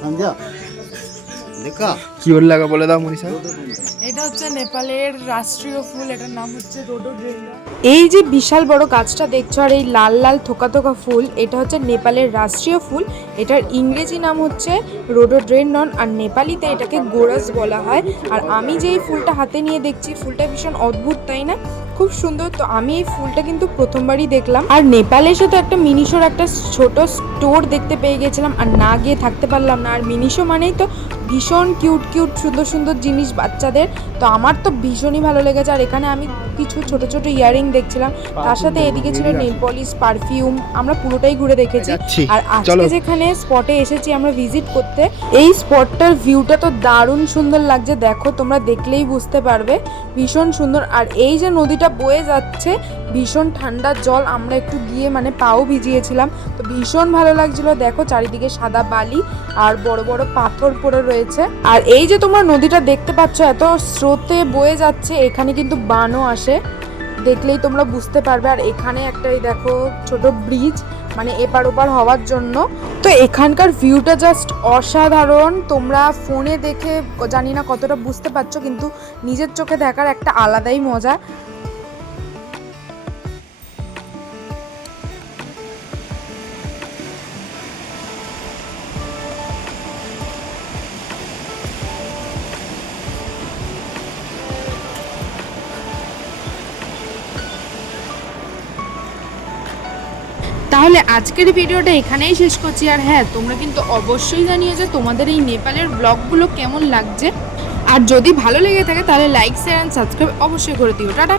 समझा देखा কি ওর লাগা বলে দাও মনীষা। এটা হচ্ছে নেপালের রাষ্ট্রীয় ফুল, এটার নাম হচ্ছে রোডোডেন্ড্রন। এই যে বিশাল বড় গাছটা দেখছো আর এই লাল লাল থোকা থোকা ফুল, এটা হচ্ছে নেপালের রাষ্ট্রীয় ফুল। এটার ইংরেজি নাম হচ্ছে রোডোডেন্ড্রন আর নেপালিতে এটাকে গোরাস বলা হয়। আর আমি যে এই ফুলটা হাতে নিয়ে দেখছি, ফুলটা ভীষণ অদ্ভুত তাই না, খুব সুন্দর। তো আমি এই ফুলটা কিন্তু প্রথমবারই দেখলাম। আর নেপালে এসে তো একটা মিনিশোর একটা ছোট স্টোর দেখতে পেয়ে গেছিলাম আর না গিয়ে থাকতে পারলাম না। আর মিনিশো মানেই তো ভীষণ কিউট কিউট সুন্দর সুন্দর জিনিস বাচ্চাদের, তো আমার তো ভীষণই ভালো লেগেছে। আর এখানে আমি কিছু ছোট ছোট ইয়ারিং দেখছিলাম, তার সাথে এদিকে ছিল নেল পলিশ, পারফিউম, আমরা পুরোটাই ঘুরে দেখেছি। আর আজকে যেখানে স্পটে এসেছি আমরা ভিজিট করতে, এই স্পটটার ভিউটা তো দারুণ সুন্দর লাগছে, দেখো তোমরা দেখলেই বুঝতে পারবে, ভীষণ সুন্দর। আর এই যে নদীটা বয়ে যাচ্ছে, ভীষণ ঠান্ডা জল, আমরা একটু গিয়ে মানে পাও ভিজিয়েছিলাম, তো ভীষণ ভালো লাগছিল। দেখো চারিদিকে সাদা বালি আর বড় বড় পাথর পড়ে রয়েছে। আর এই যে তোমরা নদীটা দেখতে পাচ্ছ এত স্রোতে বয়ে যাচ্ছে, এখানে কিন্তু বানও আসে, দেখলেই তোমরা বুঝতে পারবে। আর এখানে একটাই দেখো ছোট ব্রিজ, মানে এপার ওপার হওয়ার জন্য। তো এখানকার ভিউটা জাস্ট অসাধারণ, তোমরা ফোনে দেখে জানি না কতটা বুঝতে পারছো, কিন্তু নিজের চোখে দেখার একটা আলাদাই মজা। তাহলে আজকের ভিডিওটা এখানেই শেষ করছি। আর হ্যাঁ, তোমরা কিন্তু অবশ্যই জানিয়ে যে তোমাদের এই নেপালের ব্লগগুলো কেমন লাগছে। আর যদি ভালো লেগে থাকে তাহলে লাইক, শেয়ার অ্যান্ড সাবস্ক্রাইব অবশ্যই করে দিও। টাটা।